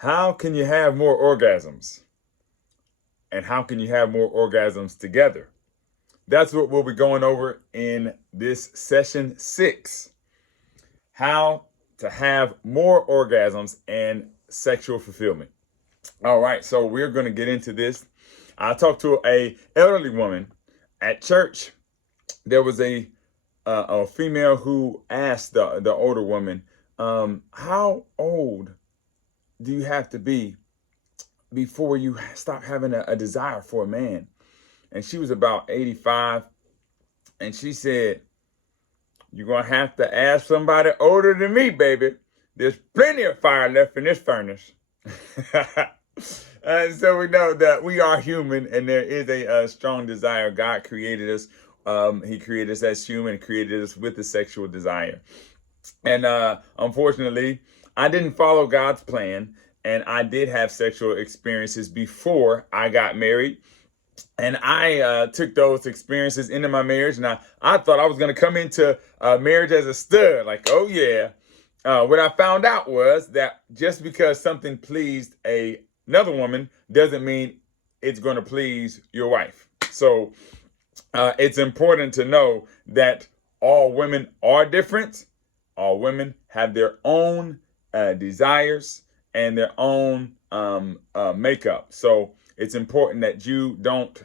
How can you have more orgasms? And how can you have more orgasms together? That's what we'll be going over in this session 6. How to have more orgasms and sexual fulfillment. All right, so we're going to get into this. I talked to a elderly woman at church. There was a female who asked the older woman, how old do you have to be before you stop having a desire for a man? And she was about 85. And she said, you're going to have to ask somebody older than me, baby. There's plenty of fire left in this furnace. And so we know that we are human and there is a strong desire. God created us. He created us as human, created us with a sexual desire. And unfortunately, I didn't follow God's plan. And I did have sexual experiences before I got married. And I took those experiences into my marriage. And I thought I was going to come into marriage as a stud. Like, oh, yeah. What I found out was that just because something pleased another woman doesn't mean it's going to please your wife. So it's important to know that all women are different. All women have their own desires and their own makeup. So it's important that you don't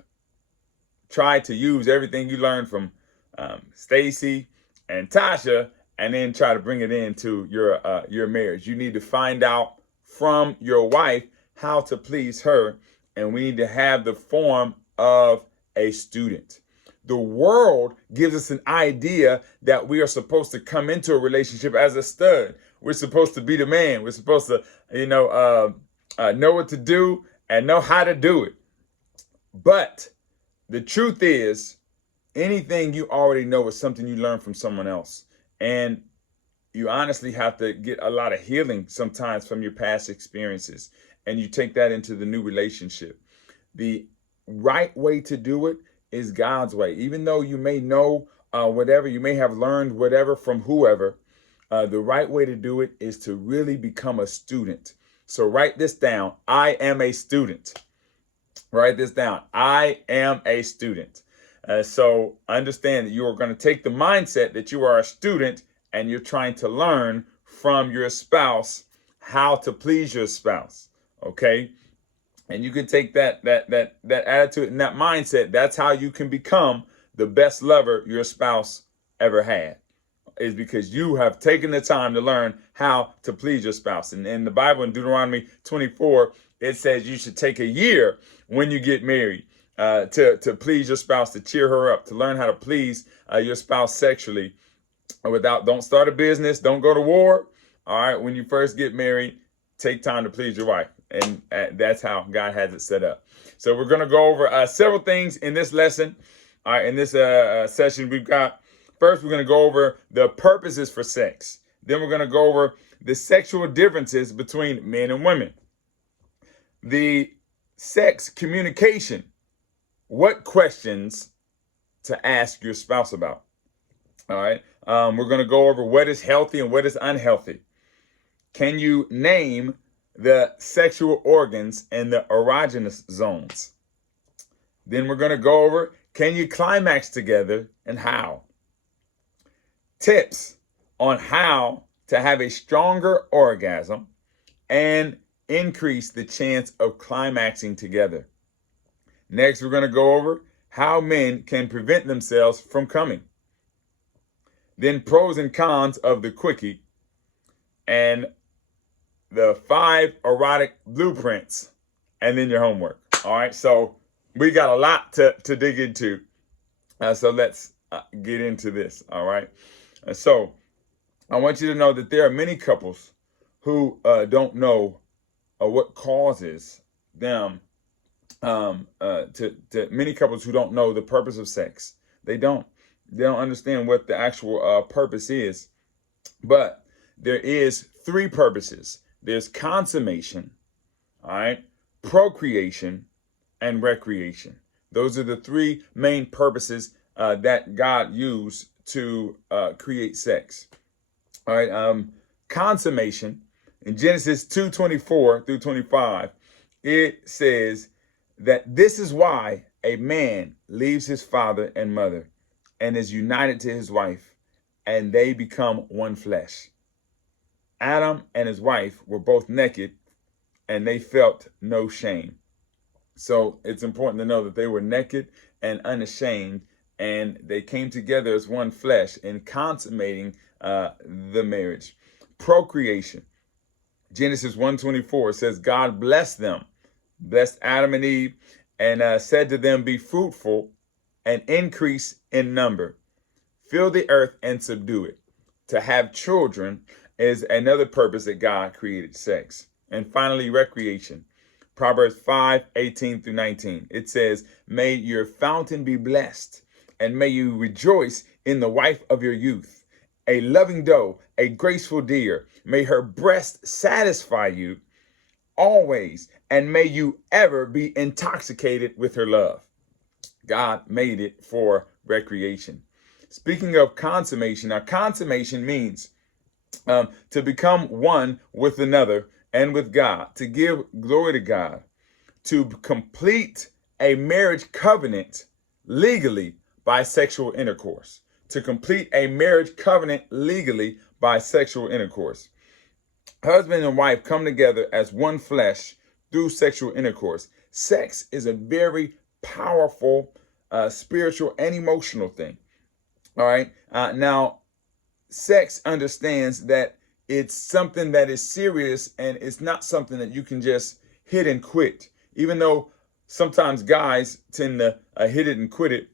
try to use everything you learned from Stacy and Tasha and then try to bring it into your marriage. You need to find out from your wife how to please her, and we need to have the form of a student. The world gives us an idea that we are supposed to come into a relationship as a stud. We're supposed to be the man. We're supposed to, know what to do and know how to do it. But the truth is, anything you already know is something you learn from someone else. And you honestly have to get a lot of healing sometimes from your past experiences. And you take that into the new relationship. The right way to do it is God's way. Even though you may know whatever, you may have learned whatever from whoever, the right way to do it is to really become a student. So write this down. I am a student. Write this down. I am a student. So understand that you are going to take the mindset that you are a student and you're trying to learn from your spouse how to please your spouse. Okay. And you can take that attitude and that mindset. That's how you can become the best lover your spouse ever had, is because you have taken the time to learn how to please your spouse. And in the Bible, in Deuteronomy 24, it says you should take a year when you get married to please your spouse, to cheer her up, to learn how to please your spouse sexually. Don't start a business, don't go to war. All right, when you first get married, take time to please your wife. And that's how God has it set up. So we're going to go over several things in this lesson. All right, in this session we've got, first we're going to go over the purposes for sex. Then we're going to go over the sexual differences between men and women. The sex communication. What questions to ask your spouse about. All right. We're going to go over what is healthy and what is unhealthy. Can you name the sexual organs and the erogenous zones? Then we're going to go over, can you climax together and how? Tips on how to have a stronger orgasm and increase the chance of climaxing together. Next, we're going to go over how men can prevent themselves from coming. Then pros and cons of the Quickie, and the 5 erotic blueprints, and then your homework. All right, so we got a lot to dig into. So let's get into this. All right. So I want you to know that there are many couples who don't know what causes them to many couples who don't know the purpose of sex. They don't understand what the actual purpose is. But there is 3 purposes. There's consummation, all right, procreation, and recreation. Those are the 3 main purposes that God used to create sex. All right. Consummation In Genesis 2:24-25, it says that this is why a man leaves his father and mother and is united to his wife, and they become one flesh. Adam and his wife were both naked, and they felt no shame. So it's important to know that they were naked and unashamed, and they came together as one flesh in consummating the marriage. Procreation. Genesis 1:24 says, God blessed them, blessed Adam and Eve, and said to them, be fruitful and increase in number. Fill the earth and subdue it. To have children is another purpose that God created sex. And finally, recreation. Proverbs 5:18-19. It says, may your fountain be blessed, and may you rejoice in the wife of your youth. A loving doe, a graceful deer, may her breast satisfy you always, and may you ever be intoxicated with her love. God made it for recreation. Speaking of consummation, now consummation means to become one with another and with God, to give glory to God, to complete a marriage covenant legally by sexual intercourse, to complete a marriage covenant legally by sexual intercourse. Husband and wife come together as one flesh through sexual intercourse. Sex is a very powerful spiritual and emotional thing. All right. Now, sex understands that it's something that is serious, and it's not something that you can just hit and quit. Even though sometimes guys tend to hit it and quit it,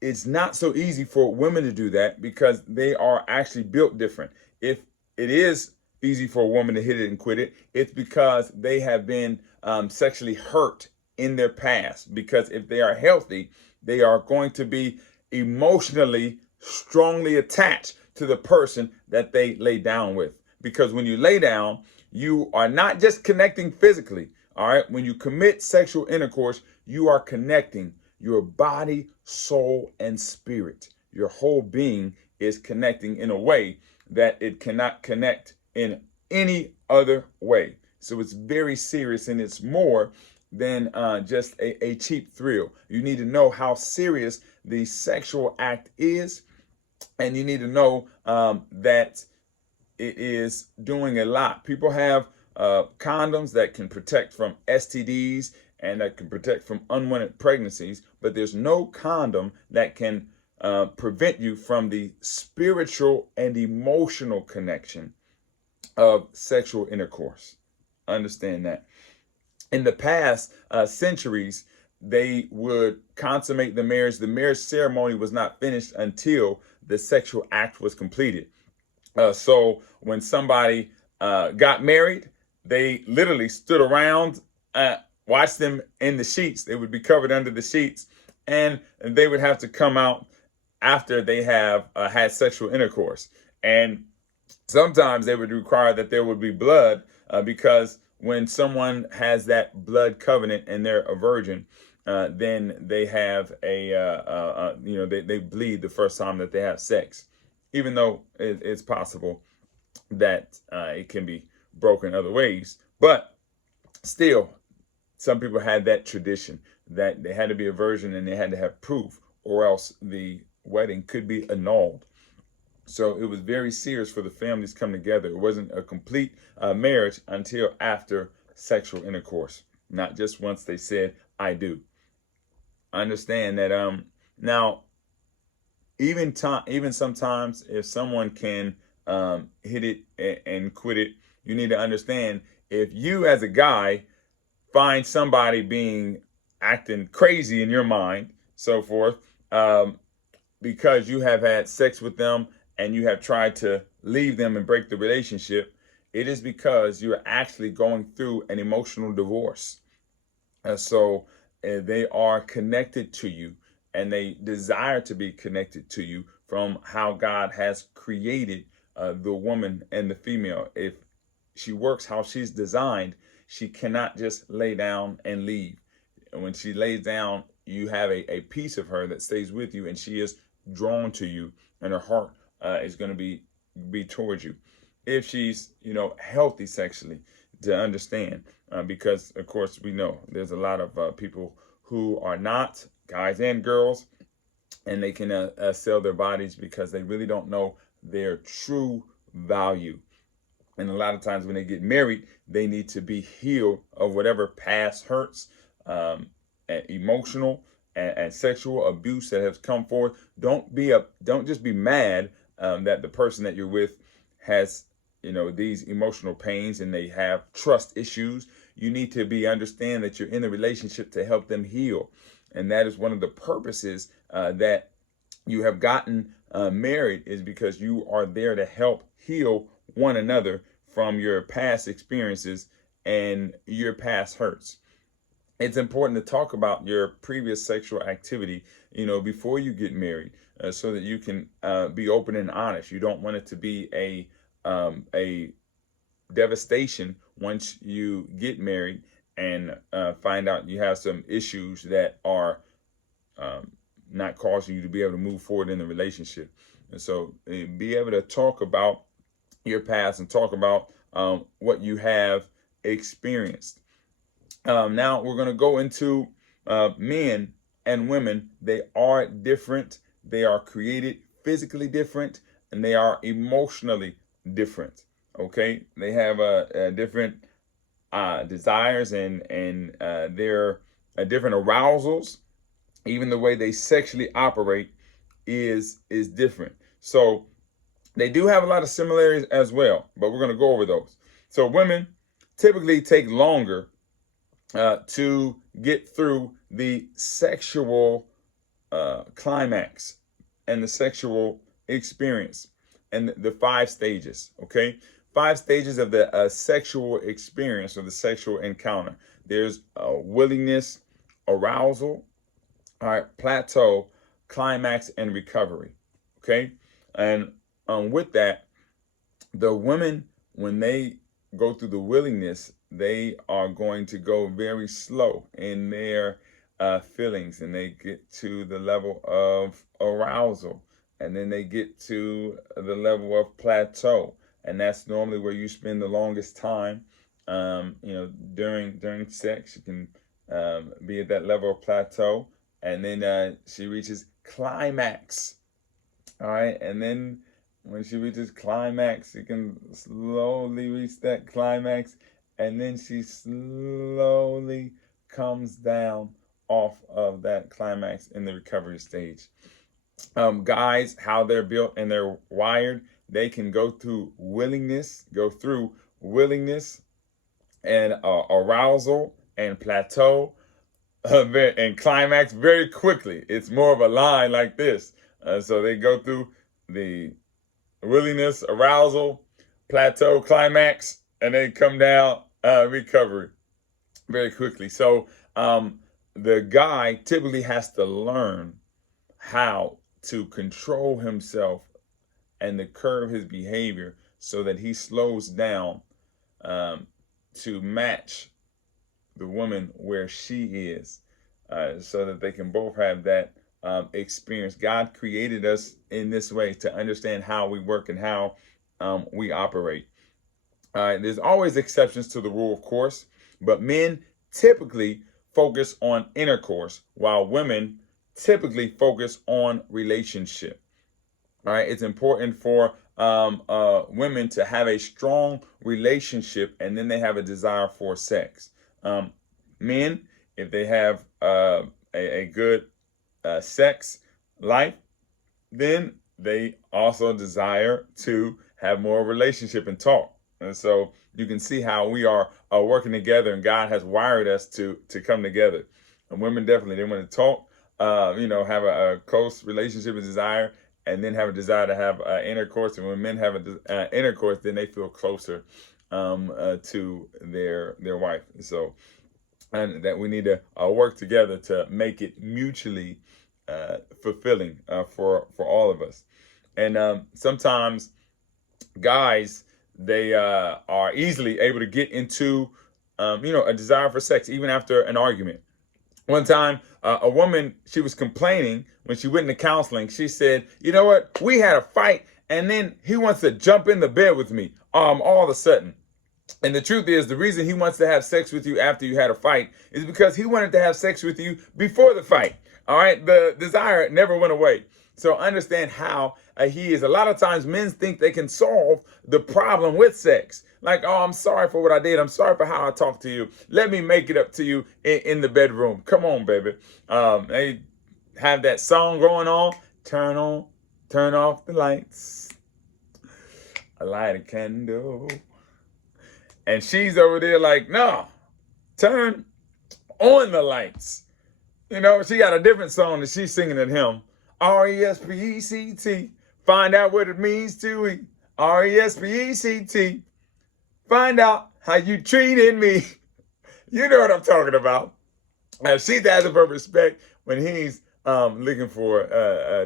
it's not so easy for women to do that because they are actually built different. If it is easy for a woman to hit it and quit it, it's because they have been sexually hurt in their past. Because if they are healthy, they are going to be emotionally strongly attached to the person that they lay down with. Because when you lay down, you are not just connecting physically. All right. When you commit sexual intercourse, you are connecting your body, soul, and spirit. Your whole being is connecting in a way that it cannot connect in any other way. So it's very serious, and it's more than just a cheap thrill. You need to know how serious the sexual act is, and you need to know that it is doing a lot. People have condoms that can protect from STDs and that can protect from unwanted pregnancies, but there's no condom that can prevent you from the spiritual and emotional connection of sexual intercourse. Understand that. In the past centuries, they would consummate the marriage. The marriage ceremony was not finished until the sexual act was completed. So when somebody got married, they literally stood around, watched them in the sheets. They would be covered under the sheets, and they would have to come out after they have had sexual intercourse. And sometimes they would require that there would be blood because when someone has that blood covenant and they're a virgin, then they have they bleed the first time that they have sex, even though it's possible that it can be broken other ways. But still, some people had that tradition that they had to be a virgin and they had to have proof, or else the wedding could be annulled. So it was very serious for the families come together. It wasn't a complete marriage until after sexual intercourse, not just once they said, I do. Understand that now, even sometimes if someone can hit it and quit it, you need to understand, if you as a guy find somebody acting crazy in your mind, so forth, because you have had sex with them and you have tried to leave them and break the relationship, it is because you're actually going through an emotional divorce. So they are connected to you, and they desire to be connected to you from how God has created the woman and the female. If she works how she's designed, she cannot just lay down and leave. And when she lays down, you have a piece of her that stays with you, and she is drawn to you, and her heart is going to be towards you. if she's, healthy sexually, to understand. Because, of course, we know there's a lot of people who are not, guys and girls, and they can sell their bodies because they really don't know their true value. And a lot of times when they get married, they need to be healed of whatever past hurts, and emotional and sexual abuse that has come forth. Don't just be mad that the person that you're with has, these emotional pains and they have trust issues. You need to understand that you're in a relationship to help them heal. And that is one of the purposes that you have gotten married, is because you are there to help heal one another from your past experiences and your past hurts. It's important to talk about your previous sexual activity, before you get married, so that you can be open and honest. You don't want it to be a devastation once you get married and find out you have some issues that are not causing you to be able to move forward in the relationship. And so be able to talk about your past and talk about what you have experienced. Now we're going to go into men and women. They are different. They are created physically different, and they are emotionally different. Okay, they have different desires and their different arousals. Even the way they sexually operate is different. So they do have a lot of similarities as well, but we're going to go over those. So women typically take longer to get through the sexual climax and the sexual experience and the 5 stages. Okay, 5 stages of the sexual experience or the sexual encounter. There's willingness, arousal, all right, plateau, climax, and recovery. Okay, and with that, the women, when they go through the willingness, they are going to go very slow in their feelings, and they get to the level of arousal, and then they get to the level of plateau, and that's normally where you spend the longest time. During sex, you can be at that level of plateau, and then she reaches climax. All right, and then when she reaches climax, you can slowly reach that climax, and then she slowly comes down off of that climax in the recovery stage. Guys, how they're built and they're wired, they can go through willingness and arousal and plateau and climax very quickly. It's more of a line like this. So they go through the willingness, arousal, plateau, climax, and they come down recovery very quickly. So the guy typically has to learn how to control himself and to curb his behavior so that he slows down to match the woman where she is, so that they can both have that experience. God created us in this way to understand how we work and how we operate. There's always exceptions to the rule, of course, but men typically focus on intercourse, while women typically focus on relationship. All right, it's important for women to have a strong relationship, and then they have a desire for sex. Men, if they have a good sex life, then they also desire to have more relationship and talk. And so you can see how we are working together, and God has wired us to come together. And women definitely, they want to talk, have a close relationship and desire, and then have a desire to have intercourse. And when men have intercourse, then they feel closer to their wife. So, and that we need to work together to make it mutually fulfilling for all of us. And sometimes guys, they are easily able to get into a desire for sex even after an argument. One time, a woman, she was complaining when she went into counseling. She said, "You know what? We had a fight, and then he wants to jump in the bed with me all of a sudden. And the truth is, the reason he wants to have sex with you after you had a fight is because he wanted to have sex with you before the fight. All right, the desire never went away. So understand how he is. A lot of times men think they can solve the problem with sex. Like, oh, I'm sorry for what I did. I'm sorry for how I talked to you. Let me make it up to you in the bedroom. Come on, baby. They have that song going on. Turn off the lights. I light a candle. And she's over there like, no, turn on the lights. You know, she got a different song that she's singing at him. R-E-S-P-E-C-T. Find out what it means to eat. R-E-S-P-E-C-T. Find out how you treated me. You know what I'm talking about. She's asking for respect when he's looking for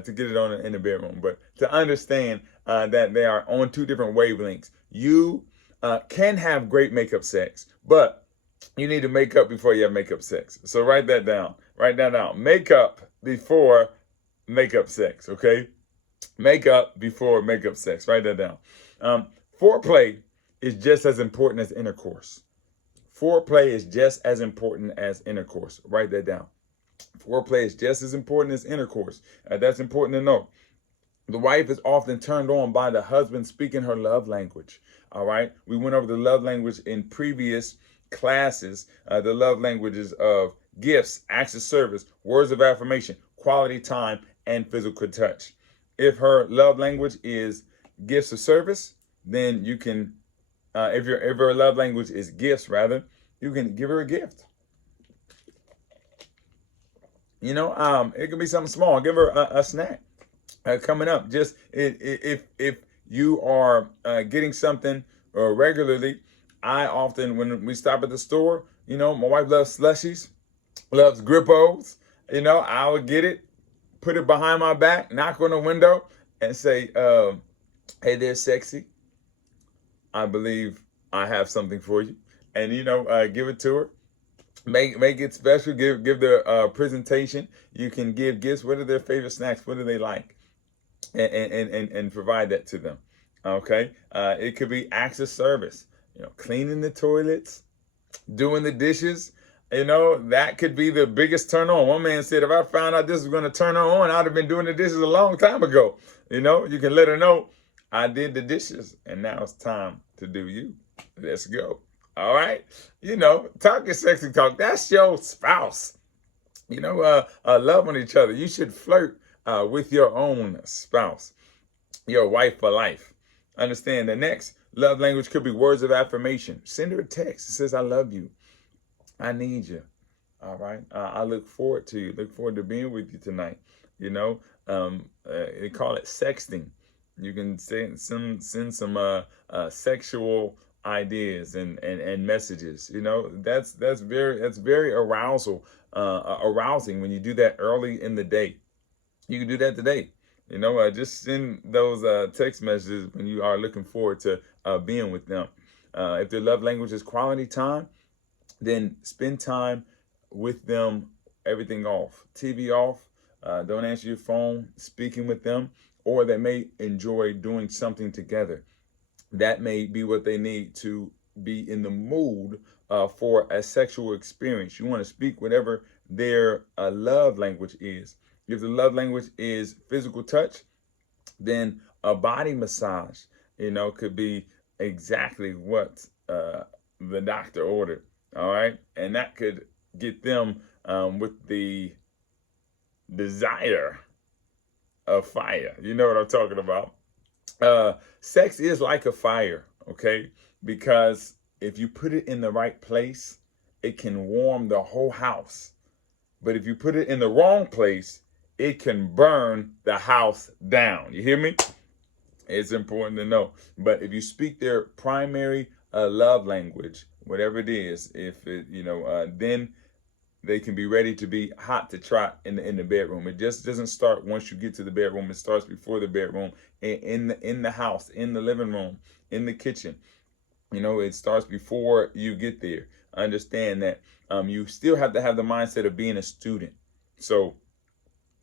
to get it on in the bedroom. But to understand that they are on two different wavelengths. You can have great makeup sex, but you need to make up before you have makeup sex. So write that down. Write that down. Makeup before makeup sex, okay? Makeup before makeup sex. Write that down. Foreplay is just as important as intercourse. Foreplay is just as important as intercourse. Write that down. Foreplay is just as important as intercourse. That's important to know. The wife is often turned on by the husband speaking her love language. All right. We went over the love language in previous classes. The love languages of gifts, acts of service, words of affirmation, quality time, and physical touch. If her love language is gifts of service, then you can, if her love language is gifts, rather, you can give her a gift. You know, it could be something small. Give her a snack. Coming up, just if you are getting something regularly, I often, when we stop at the store, you know, my wife loves slushies, loves Grippos. You know, I would get it, put it behind my back, knock on the window, and say, "Hey there, sexy. I believe I have something for you," and you know, give it to her. Make it special. Give the presentation. You can give gifts. What are their favorite snacks? What do they like? And provide that to them. Okay. It could be acts of service. You know, cleaning the toilets, doing the dishes. You know, that could be the biggest turn on. One man said, if I found out this was going to turn her on, I'd have been doing the dishes a long time ago. You know, you can let her know, I did the dishes and now it's time to do you. Let's go. All right. You know, talking sexy talk. That's your spouse. You know, love on each other. You should flirt with your own spouse, your wife for life. Understand the next love language could be words of affirmation. Send her a text. It says, I love you. I need you. All right. I look forward to you. Look forward to being with you tonight. You know, they call it sexting. You can send some sexual ideas and messages. You know, that's very arousing when you do that early in the day. You can do that today. You know, just send those text messages when you are looking forward to being with them. If their love language is quality time, then spend time with them, everything off, TV off, don't answer your phone, speaking with them, or they may enjoy doing something together. That may be what they need to be in the mood for a sexual experience. You want to speak whatever their love language is. If the love language is physical touch, then a body massage, you know, could be exactly what the doctor ordered. All right. And that could get them with the desire of fire. You know what I'm talking about? Sex is like a fire, okay? Because if you put it in the right place, it can warm the whole house. But if you put it in the wrong place, it can burn the house down. You hear me? It's important to know. But if you speak their primary love language, whatever it is, if it, you know, then they can be ready to be hot to trot in the bedroom. It just doesn't start once you get to the bedroom. It starts before the bedroom, in the house, in the living room, in the kitchen. You know, it starts before you get there. Understand that you still have to have the mindset of being a student. So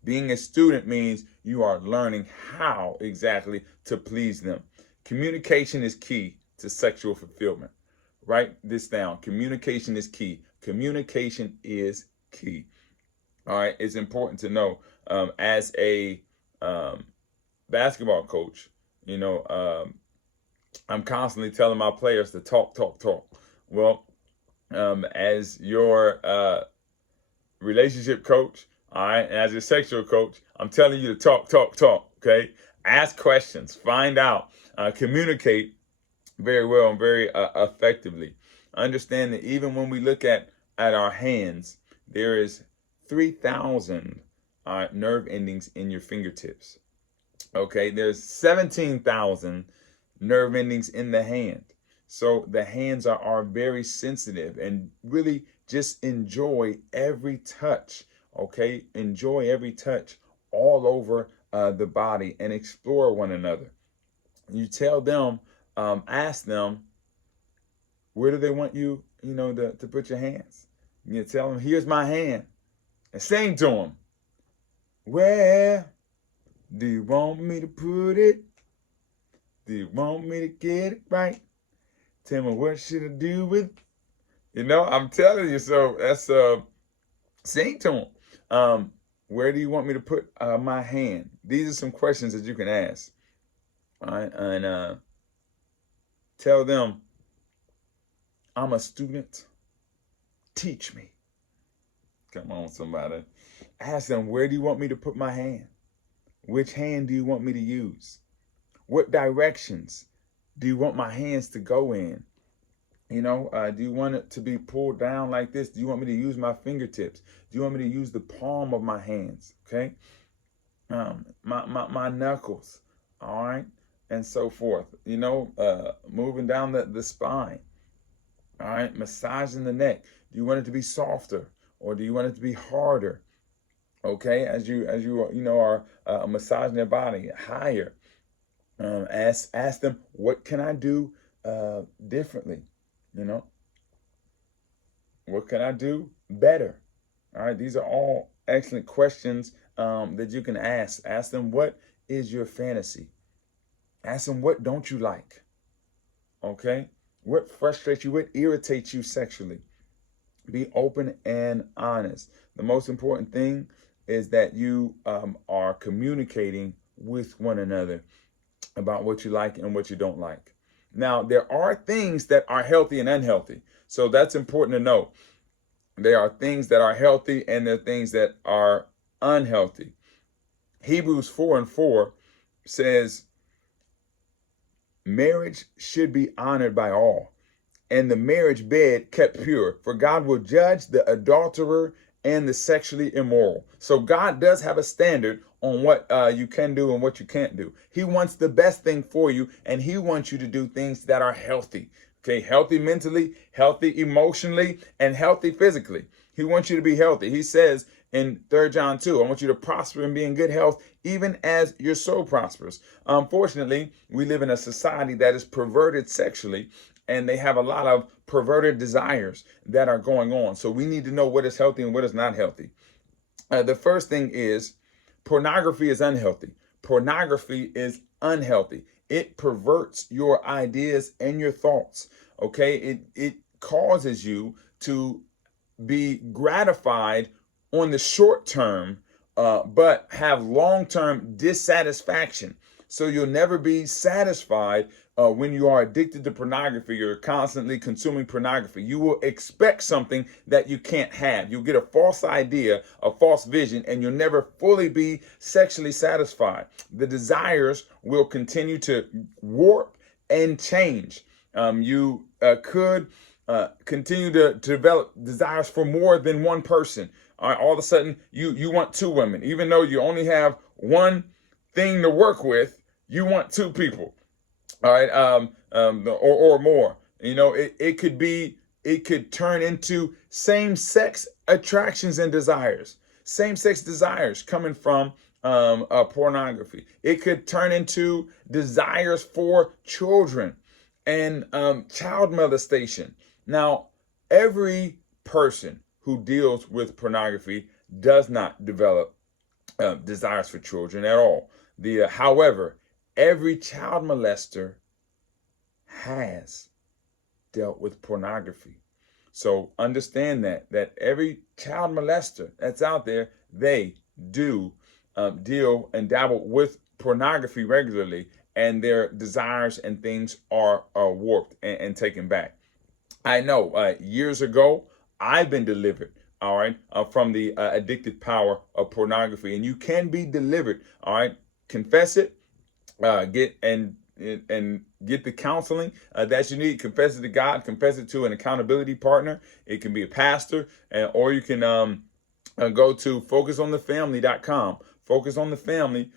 Being a student means you are learning how exactly to please them. Communication is key to sexual fulfillment. Write this down. Communication is key. Communication is key. All right. It's important to know, as a basketball coach, you know, I'm constantly telling my players to talk, talk, talk. Well, as your relationship coach, all right, and as your sexual coach, I'm telling you to talk, talk, talk. Okay, ask questions, find out, communicate very well and very effectively. Understand that even when we look at our hands, there is 3,000 nerve endings in your fingertips. Okay, there's 17,000 nerve endings in the hand. So the hands are very sensitive, and really just enjoy every touch. Okay, enjoy every touch all over the body and explore one another. You tell them, ask them, where do they want you, to put your hands? You tell them, here's my hand, and sing to them. Where do you want me to put it? Do you want me to get it right? Tell me, what should I do with it? I'm telling you. So that's sing to them. Where do you want me to put my hand? These are some questions that you can ask. All right, and tell them, I'm a student. Teach me. Come on, somebody. Ask them, where do you want me to put my hand? Which hand do you want me to use? What directions do you want my hands to go in? Do you want it to be pulled down like this? Do you want me to use my fingertips? Do you want me to use the palm of my hands? Okay. My knuckles. All right. And so forth. Moving down the spine. All right. Massaging the neck. Do you want it to be softer, or do you want it to be harder? Okay. As you are massaging their body higher. Ask them, what can I do differently? What can I do better? All right, these are all excellent questions that you can ask. Ask them, what is your fantasy? Ask them, what don't you like? Okay, what frustrates you? What irritates you sexually? Be open and honest. The most important thing is that you are communicating with one another about what you like and what you don't like. Now, there are things that are healthy and unhealthy. So that's important to know. There are things that are healthy and there are things that are unhealthy. Hebrews 4:4 says, marriage should be honored by all, and the marriage bed kept pure, for God will judge the adulterer and the sexually immoral. So God does have a standard on what you can do and what you can't do. He wants the best thing for you, and he wants you to do things that are healthy. Okay, healthy mentally, healthy emotionally, and healthy physically. He wants you to be healthy. He says in 3 John 2, I want you to prosper and be in good health, even as your soul prospers. Unfortunately, we live in a society that is perverted sexually, and they have a lot of perverted desires that are going on. So we need to know what is healthy and what is not healthy. The first thing is, pornography is unhealthy. Pornography is unhealthy. It perverts your ideas and your thoughts. Okay, it causes you to be gratified on the short term, but have long-term dissatisfaction. So you'll never be satisfied when you are addicted to pornography. You're constantly consuming pornography. You will expect something that you can't have. You'll get a false idea, a false vision, and you'll never fully be sexually satisfied. The desires will continue to warp and change. You could continue to develop desires for more than one person. All of a sudden, you want two women, even though you only have one thing to work with. You want two people, all right, or more. It could turn into same-sex attractions and desires, same-sex desires coming from pornography. It could turn into desires for children and child molestation. Now, every person who deals with pornography does not develop desires for children at all. However, every child molester has dealt with pornography. So understand that every child molester that's out there, they do deal and dabble with pornography regularly, and their desires and things are warped and taken back. I know years ago, I've been delivered, all right, from the addictive power of pornography. And you can be delivered, all right? Confess it, get get the counseling that you need. Confess it to God, confess it to an accountability partner. It can be a pastor, or you can go to focusonthefamily.com. Focus on the Family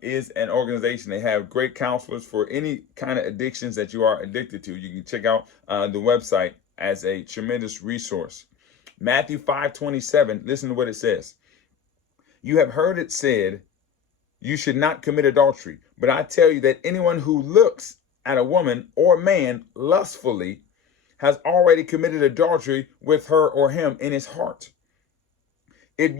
is an organization. They have great counselors for any kind of addictions that you are addicted to. You can check out the website as a tremendous resource. Matthew 5:27, listen to what it says. You have heard it said, you should not commit adultery. But I tell you that anyone who looks at a woman or man lustfully has already committed adultery with her or him in his heart. If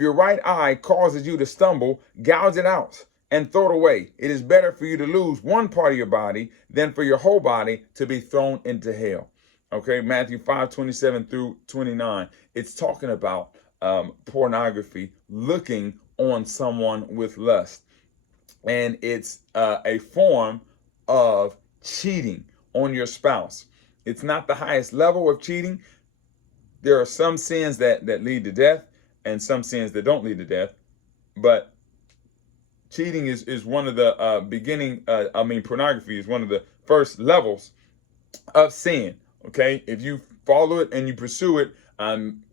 your right eye causes you to stumble, gouge it out and throw it away. It is better for you to lose one part of your body than for your whole body to be thrown into hell. Okay, Matthew 5:27-29. It's talking about pornography, looking on someone with lust. And it's a form of cheating on your spouse. It's not the highest level of cheating. There are some sins that lead to death and some sins that don't lead to death. But cheating is one of the pornography is one of the first levels of sin. Okay, if you follow it and you pursue it,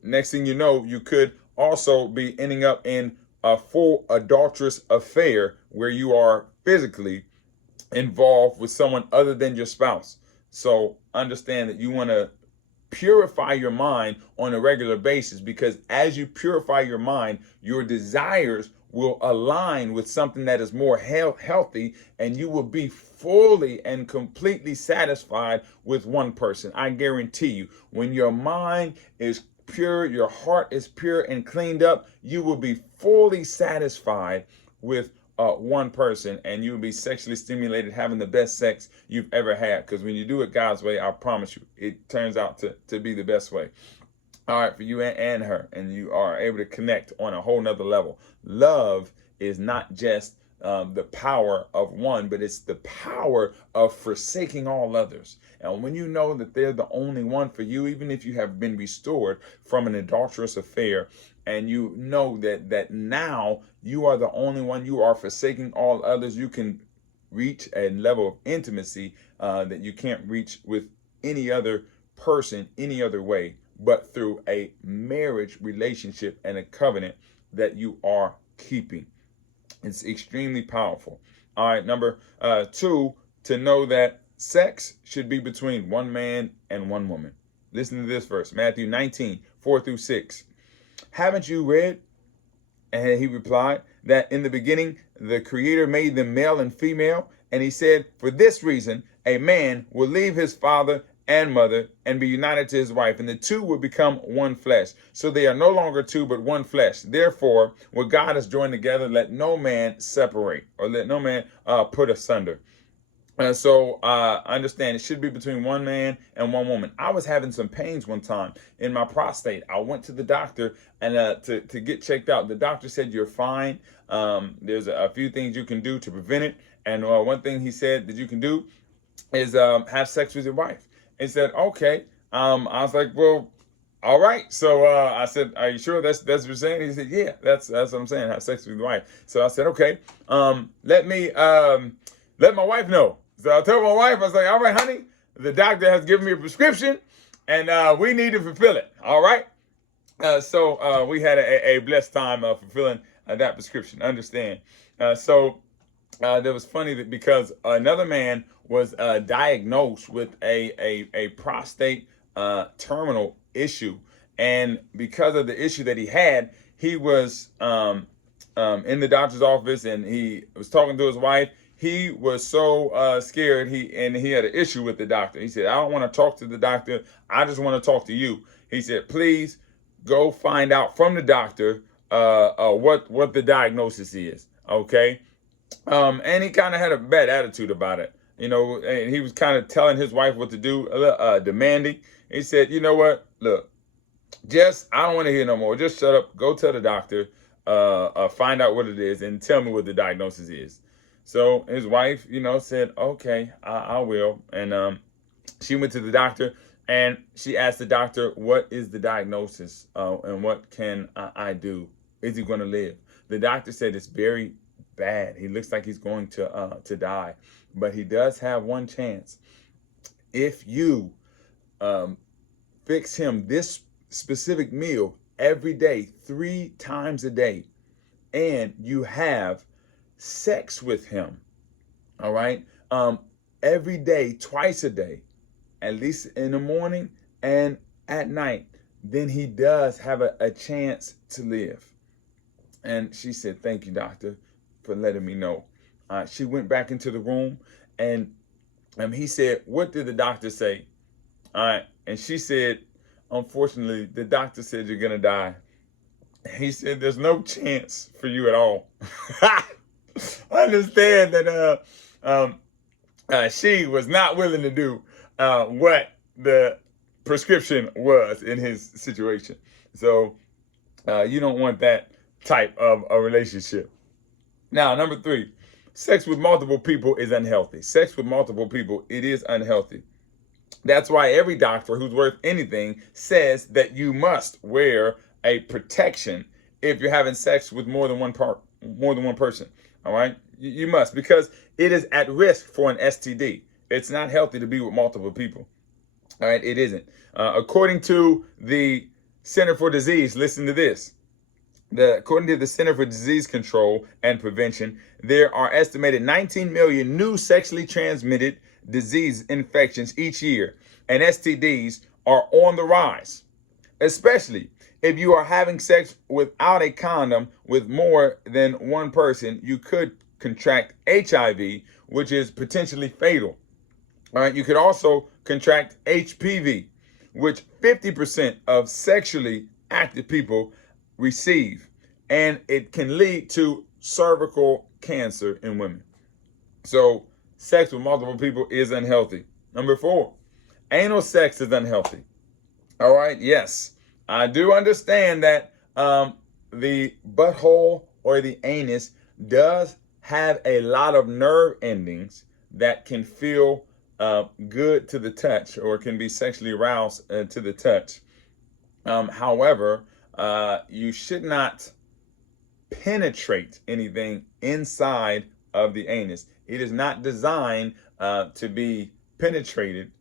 next thing you know, you could also be ending up in a full adulterous affair where you are physically involved with someone other than your spouse. So understand that you want to purify your mind on a regular basis, because as you purify your mind, your desires will align with something that is more healthy, and you will be fully and completely satisfied with one person. I guarantee you, when your mind is pure, your heart is pure and cleaned up, you will be fully satisfied with one person, and you'll be sexually stimulated, having the best sex you've ever had. Because when you do it God's way, I promise you, it turns out to be the best way. All right, for you and her, and you are able to connect on a whole nother level. Love is not just the power of one, but it's the power of forsaking all others. And when you know that they're the only one for you, even if you have been restored from an adulterous affair, and you know that now you are the only one, you are forsaking all others, you can reach a level of intimacy that you can't reach with any other person any other way but through a marriage relationship and a covenant that you are keeping. It's extremely powerful. All right, number 2, to know that sex should be between one man and one woman. Listen to this verse, Matthew 19:4-6. Haven't you read? And he replied, that in the beginning the Creator made them male and female. And he said, for this reason, a man will leave his father and mother and be united to his wife, and the two will become one flesh. So they are no longer two, but one flesh. Therefore, what God has joined together, let no man separate, or let no man put asunder. So understand, it should be between one man and one woman. I was having some pains one time in my prostate. I went to the doctor and to get checked out. The doctor said, you're fine. There's a few things you can do to prevent it. And one thing he said that you can do is have sex with your wife. He said, okay. I was like, well, all right. So I said, are you sure that's what you're saying? He said, yeah, that's what I'm saying. Have sex with your wife. So I said, okay. Let my wife know. So I told my wife, I was like, all right, honey, the doctor has given me a prescription, and we need to fulfill it. All right. So we had a blessed time fulfilling that prescription. Understand? So that was funny that because another man was diagnosed with a prostate terminal issue, and because of the issue that he had, he was in the doctor's office, and he was talking to his wife. He was so scared. He had an issue with the doctor. He said, I don't want to talk to the doctor. I just want to talk to you. He said, please go find out from the doctor what the diagnosis is. Okay. And he kind of had a bad attitude about it, and he was kind of telling his wife what to do, demanding. He said, you know what, look, I don't want to hear no more. Just shut up, go tell the doctor, find out what it is, and tell me what the diagnosis is. So his wife, said, okay, I will. And she went to the doctor, and she asked the doctor, what is the diagnosis, and what can I do? Is he going to live? The doctor said it's very bad. He looks like he's going to die, but he does have one chance. If you fix him this specific meal every day, 3 times a day, and you have sex with him, all right, every day, twice a day, at least in the morning and at night, then he does have a chance to live. And she said, thank you, doctor, for letting me know. She went back into the room, and he said, what did the doctor say? All right. And she said, unfortunately, the doctor said you're going to die. He said, there's no chance for you at all. Understand that she was not willing to do what the prescription was in his situation. So you don't want that type of a relationship. Now, number 3, sex with multiple people is unhealthy. Sex with multiple people, it is unhealthy. That's why every doctor who's worth anything says that you must wear a protection if you're having sex with more than one person. All right, you must, because it is at risk for an STD. It's not healthy to be with multiple people. All right, it isn't. According to the Center for Disease, listen to this. According to the Center for Disease Control and Prevention, there are estimated 19 million new sexually transmitted disease infections each year, and STDs are on the rise, especially if you are having sex without a condom with more than one person. You could contract HIV, which is potentially fatal. All right, you could also contract HPV, which 50% of sexually active people receive, and it can lead to cervical cancer in women. So sex with multiple people is unhealthy. Number 4, anal sex is unhealthy. All right, yes, I do understand that the butthole or the anus does have a lot of nerve endings that can feel good to the touch, or can be sexually aroused to the touch. However, you should not penetrate anything inside of the anus. It is not designed to be penetrated.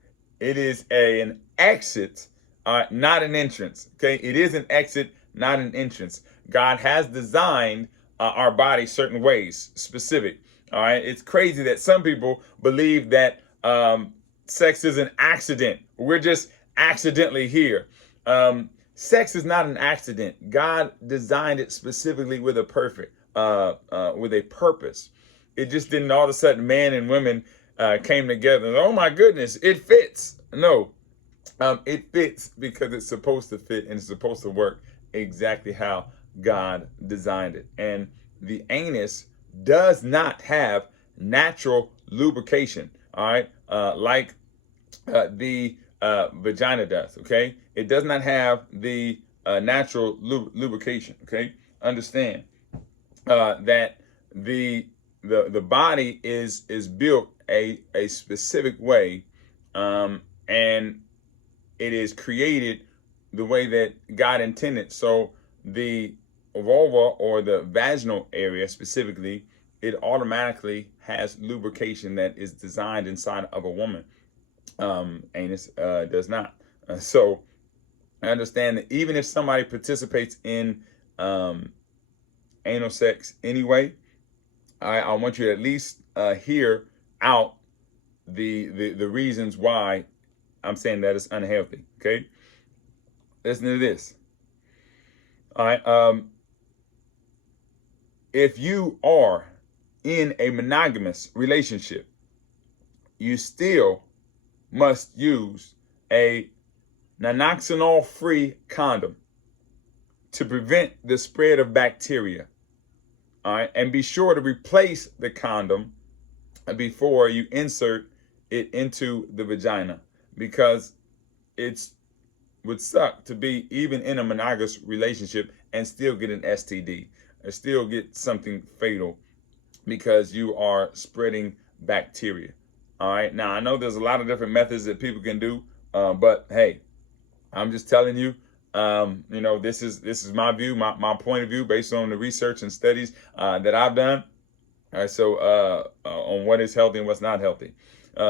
It is an exit, not an entrance. Okay, it is an exit, not an entrance. God has designed our body certain ways, specific. All right, it's crazy that some people believe that sex is an accident. We're just accidentally here. Sex is not an accident. God designed it specifically with a purpose. It just didn't all of a sudden man and women came together and, oh my goodness, it fits. No, it fits because it's supposed to fit, and it's supposed to work exactly how God designed it. And the anus does not have natural lubrication, all right, like the vagina does. Okay, it does not have the natural lubrication. Okay, understand that the body is built a specific way, and it is created the way that God intended. So the vulva, or the vaginal area specifically, it automatically has lubrication that is designed inside of a woman. Anus does not. So I understand that even if somebody participates in anal sex anyway, I want you to at least hear out the reasons why I'm saying that it's unhealthy. Okay, listen to this. All right. If you are in a monogamous relationship, you still must use a naloxone-free condom to prevent the spread of bacteria. All right, and be sure to replace the condom before you insert it into the vagina, because it would suck to be even in a monogamous relationship and still get an STD or still get something fatal because you are spreading bacteria. All right, now I know there's a lot of different methods that people can do, but hey, I'm just telling you, this is my view, my point of view based on the research and studies that I've done. All right, so on what is healthy and what's not healthy.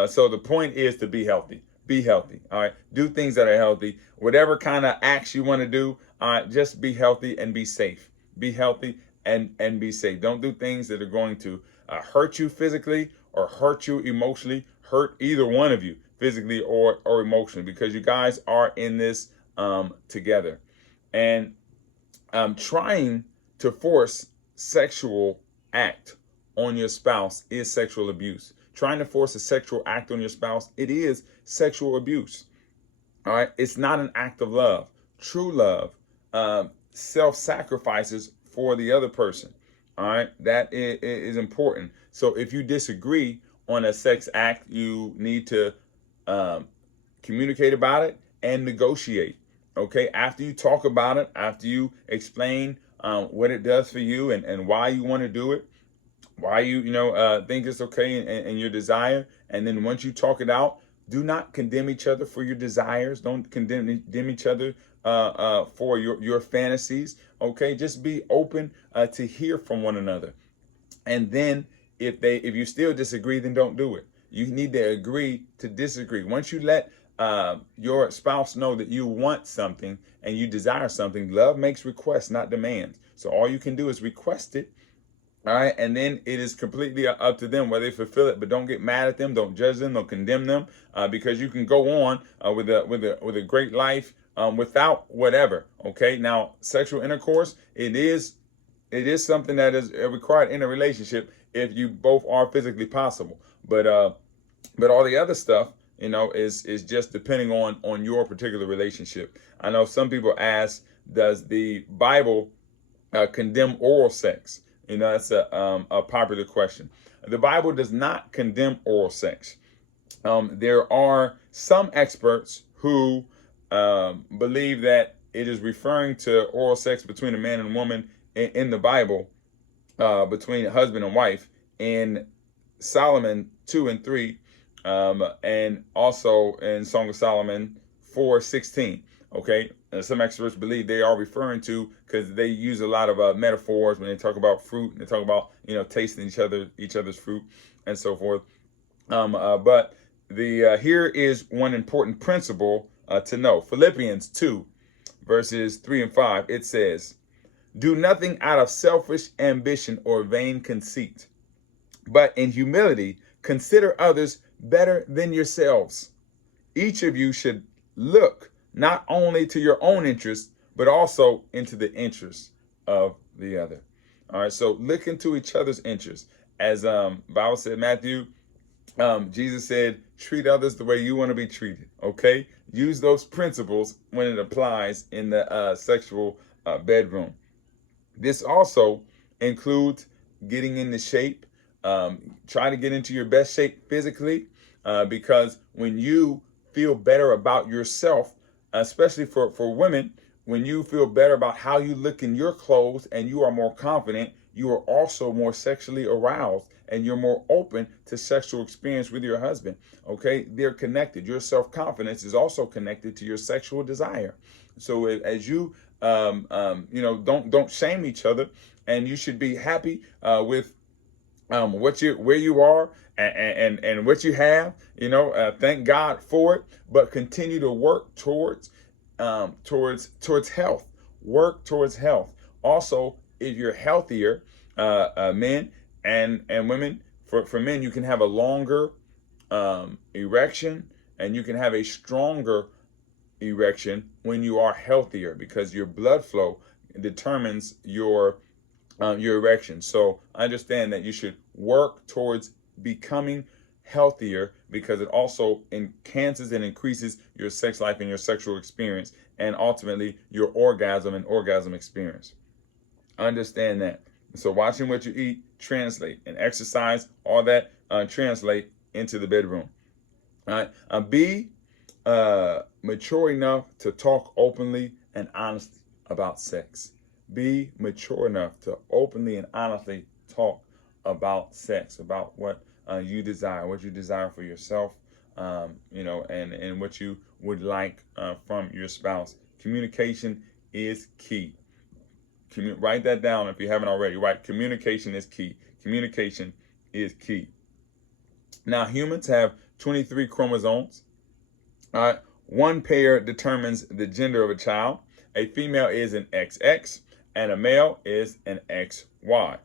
So the point is to be healthy. Be healthy. All right, do things that are healthy. Whatever kind of acts you want to do, just be healthy and be safe. Be healthy and be safe. Don't do things that are going to hurt you physically or hurt you emotionally. Hurt either one of you physically or emotionally, because you guys are in this together. And trying to force sexual act on your spouse is sexual abuse. Trying to force a sexual act on your spouse, it is sexual abuse. All right, it's not an act of love. True love self-sacrifices for the other person. All right, that is important. So if you disagree on a sex act, you need to communicate about it and negotiate. Okay, after you talk about it, after you explain what it does for you and why you want to do it, why you think it's okay and your desire, and then once you talk it out, do not condemn each other for your desires. Don't condemn each other for your fantasies. Okay, just be open to hear from one another. And then if you still disagree, then don't do it. You need to agree to disagree. Once you let your spouse know that you want something and you desire something, love makes requests, not demands. So all you can do is request it. All right, and then it is completely up to them whether they fulfill it. But don't get mad at them, don't judge them, don't condemn them, because you can go on with a great life without whatever. Okay, now sexual intercourse, it is something that is required in a relationship if you both are physically possible. But all the other stuff, is just depending on your particular relationship. I know some people ask, does the Bible condemn oral sex? That's a popular question. The Bible does not condemn oral sex. There are some experts who believe that it is referring to oral sex between a man and woman in the Bible, between husband and wife, in Solomon 2 and 3, and also in Song of Solomon 4:16. Okay, and some experts believe they are referring to, because they use a lot of metaphors when they talk about fruit, and they talk about tasting each other's fruit and so forth. But here is one important principle to know. Philippians 2 verses 3 and 5. It says, "Do nothing out of selfish ambition or vain conceit, but in humility consider others better than yourselves. Each of you should look not only to your own interests, but also into the interests of the other." All right, so look into each other's interests. As Bible said, Matthew, Jesus said, treat others the way you want to be treated. Okay, use those principles when it applies in the sexual bedroom. This also includes getting into shape. Try to get into your best shape physically, because when you feel better about yourself, especially for women, when you feel better about how you look in your clothes and you are more confident, you are also more sexually aroused and you're more open to sexual experience with your husband. Okay, they're connected. Your self-confidence is also connected to your sexual desire. So as you don't shame each other, and you should be happy with where you are and what you have. Thank God for it, but continue to work towards health. Work towards health. Also, if you're healthier, men and women, for men, you can have a longer erection, and you can have a stronger erection when you are healthier, because your blood flow determines your erection. So understand that you should work towards becoming healthier because it also enhances and increases your sex life and your sexual experience, and ultimately your orgasm and orgasm experience. Understand that. So watching what you eat translate, and exercise, all that translate into the bedroom. All right. Be mature enough to talk openly and honestly about sex. Be mature enough to openly and honestly talk about sex, about what you desire for yourself, and what you would like from your spouse. Communication is key. Write that down if you haven't already. Right? Communication is key. Communication is key. Now, humans have 23 chromosomes. All right. One pair determines the gender of a child. A female is an XX and a male is an XY.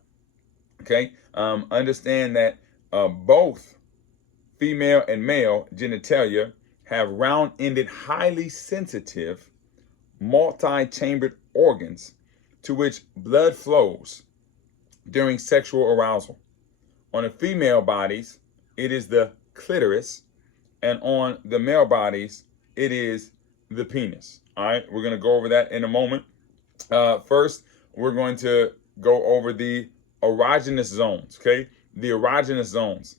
Okay. Understand that both female and male genitalia have round-ended, highly sensitive, multi-chambered organs to which blood flows during sexual arousal. On the female bodies, it is the clitoris, and on the male bodies, it is the penis. All right, we're going to go over that in a moment. First, we're going to go over the erogenous zones. Okay, the erogenous zones.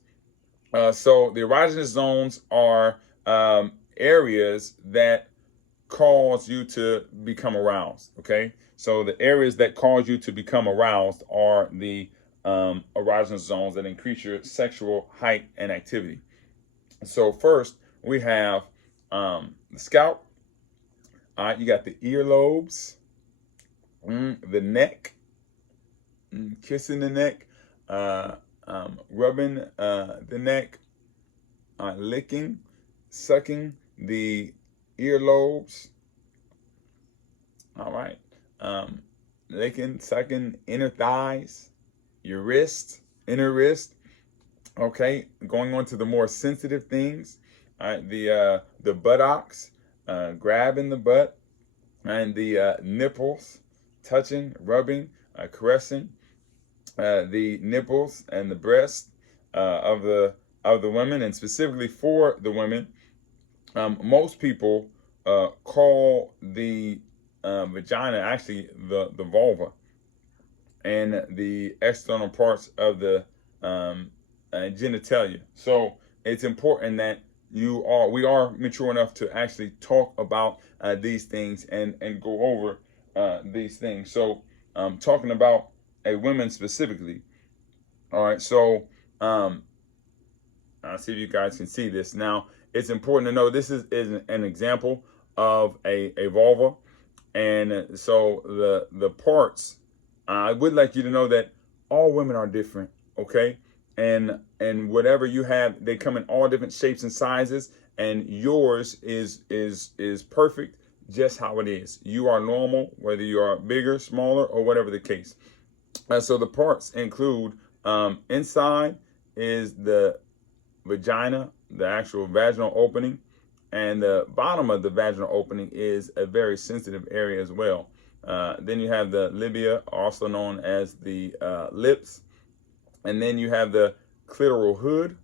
So the erogenous zones are areas that cause you to become aroused. Okay, so the areas that cause you to become aroused are the erogenous zones that increase your sexual height and activity. So first we have the scalp. All right, you got the earlobes, the neck, kissing the neck, rubbing the neck, licking, sucking the earlobes. All right, licking, sucking inner thighs, your wrist, inner wrist. Okay, going on to the more sensitive things. All right, the buttocks, grabbing the butt, and the nipples, touching, rubbing, caressing the nipples and the breast of the women, and specifically for the women. Most people call the vagina actually the vulva, and the external parts of the genitalia. So it's important that we are mature enough to actually talk about these things and go over these things. So talking about a woman specifically. All right, so I'll see if you guys can see this. Now, it's important to know this is an example of a vulva, and so the parts. I would like you to know that all women are different. Okay, and whatever you have, they come in all different shapes and sizes, and yours is perfect just how it is. You are normal, whether you are bigger, smaller, or whatever the case. So the parts include inside is the vagina, the actual vaginal opening, and the bottom of the vaginal opening is a very sensitive area as well. Then you have the labia, also known as the lips, and then you have the clitoral hood,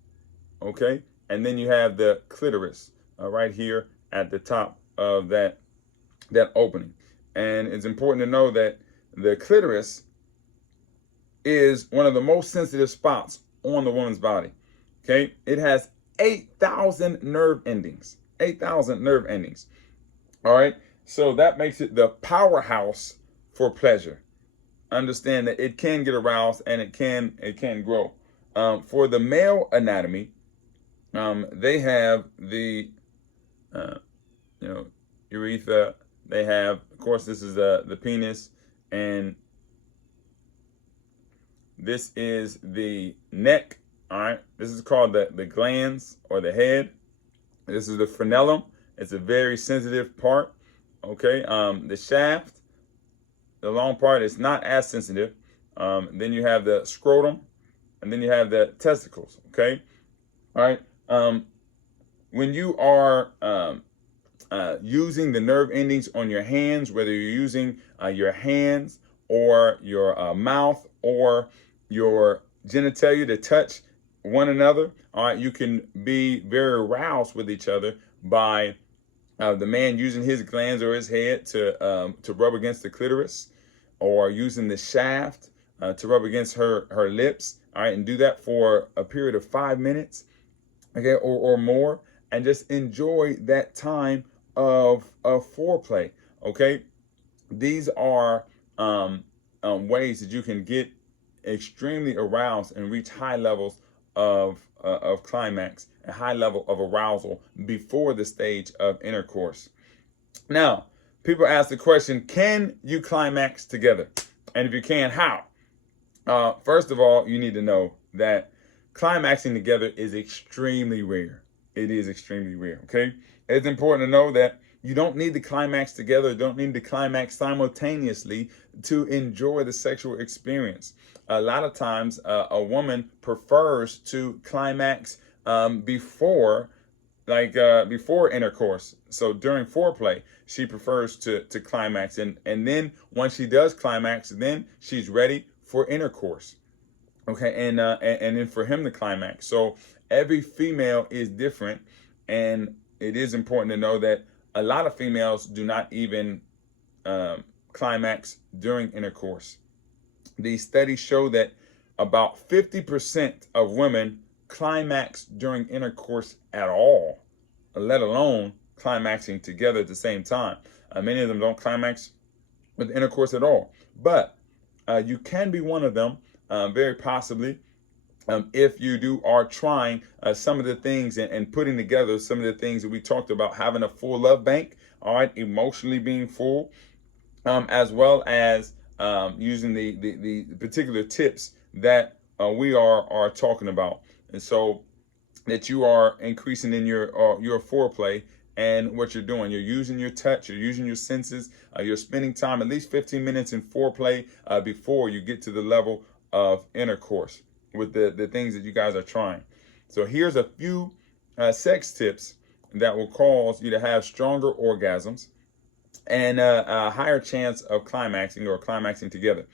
okay, and then you have the clitoris right here at the top of that opening. And it's important to know that the clitoris is one of the most sensitive spots on the woman's body. Okay, it has 8,000 nerve endings. 8,000 nerve endings. All right, so that makes it the powerhouse for pleasure. Understand that it can get aroused and it can grow. For the male anatomy, they have the urethra. They have, of course, this is the penis, and this is the neck. All right, this is called the glans or the head. This is the frenulum. It's a very sensitive part. Okay, the shaft, the long part, is not as sensitive. Then you have the scrotum, and then you have the testicles. Okay, all right. When you are using the nerve endings on your hands, whether you're using your hands or your mouth or your genitalia to touch one another. All right, you can be very aroused with each other by the man using his glands or his head to rub against the clitoris, or using the shaft to rub against her lips. All right, and do that for a period of 5 minutes, okay, or more, and just enjoy that time of foreplay. Okay, these are ways that you can get extremely aroused and reach high levels of climax and high level of arousal before the stage of intercourse. Now, people ask the question, can you climax together? And if you can, how? First of all, you need to know that climaxing together is extremely rare. It is extremely rare, okay? It's important to know that you don't need to climax together, don't need to climax simultaneously to enjoy the sexual experience. A lot of times, a woman prefers to climax before intercourse. So during foreplay, she prefers to climax, and then once she does climax, then she's ready for intercourse. Okay, and then for him to climax. So every female is different, and it is important to know that a lot of females do not even climax during intercourse. These studies show that about 50% of women climax during intercourse at all, let alone climaxing together at the same time. Many of them don't climax with intercourse at all, but you can be one of them, very possibly, if you are trying some of the things and putting together some of the things that we talked about, having a full love bank, all right, emotionally being full, as well as using the particular tips that we are talking about. And so that you are increasing in your foreplay and what you're doing. You're using your touch, you're using your senses, you're spending time, at least 15 minutes in foreplay before you get to the level of intercourse with the things that you guys are trying. So here's a few sex tips that will cause you to have stronger orgasms and a higher chance of climaxing or climaxing together.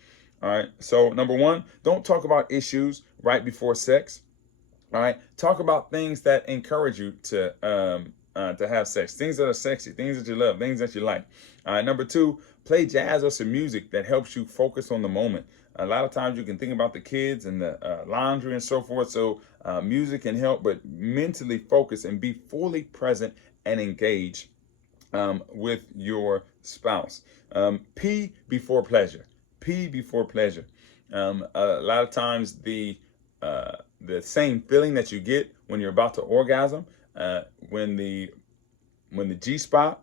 All right. So number one, don't talk about issues right before sex. All right. Talk about things that encourage you to have sex, things that are sexy, things that you love, things that you like. All right. Number two, play jazz or some music that helps you focus on the moment. A lot of times you can think about the kids and the laundry and so forth. So music can help, but mentally focus and be fully present and engaged with your spouse. Pee before pleasure. Pee before pleasure. A lot of times the same feeling that you get when you're about to orgasm, when the G-spot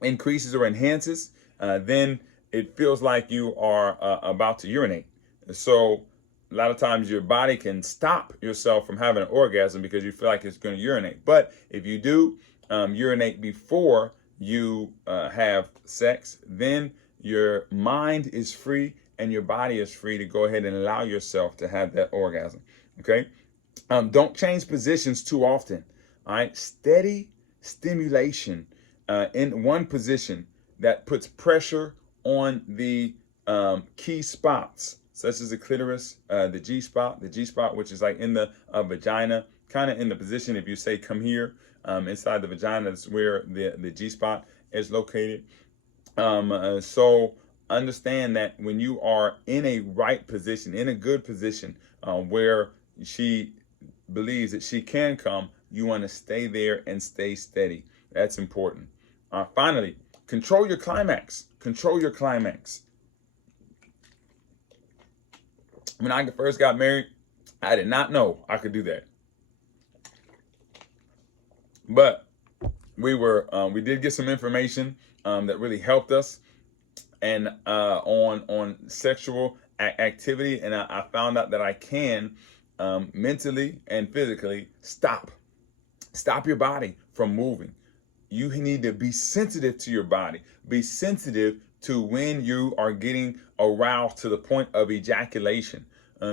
increases or enhances, then it feels like you are about to urinate. So a lot of times your body can stop yourself from having an orgasm because you feel like it's going to urinate. But if you do urinate before you have sex, then your mind is free and your body is free to go ahead and allow yourself to have that orgasm. Okay. Don't change positions too often. All right. Steady stimulation in one position that puts pressure on the key spots, such as the clitoris, the G-spot, which is like in the vagina, kind of in the position, if you say come here, inside the vagina, that's where the G-spot is located. So understand that when you are in a right position, in a good position, where she believes that she can come, you want to stay there and stay steady. That's important. Finally, control your climax. Control your climax. When I first got married, I did not know I could do that. But we did get some information that really helped us, and on sexual activity, and I found out that I can mentally and physically stop your body from moving. You need to be sensitive to your body. Be sensitive to when you are getting aroused to the point of ejaculation,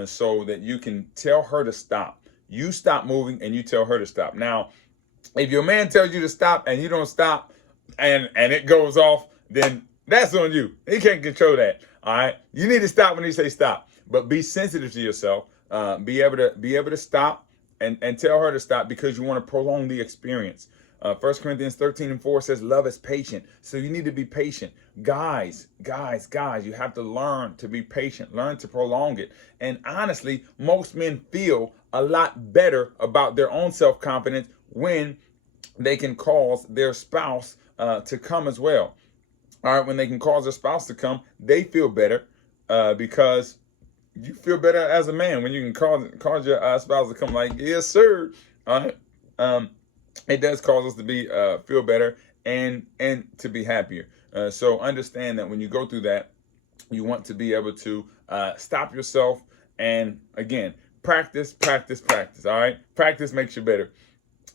so that you can tell her to stop. You stop moving and you tell her to stop. Now, if your man tells you to stop and you don't stop, and it goes off, then that's on you. He can't control that. All right. You need to stop when he say stop, but be sensitive to yourself. Be able to stop and tell her to stop because you want to prolong the experience. 1 Corinthians 13:4 says, love is patient. So you need to be patient. Guys, you have to learn to be patient, learn to prolong it. And honestly, most men feel a lot better about their own self-confidence when they can cause their spouse to come as well. All right, when they can cause their spouse to come, they feel better because you feel better as a man when you can cause your spouse to come. Like, yes, sir. All right. It does cause us to be feel better and to be happier. So understand that when you go through that, you want to be able to stop yourself and again practice. All right, practice makes you better.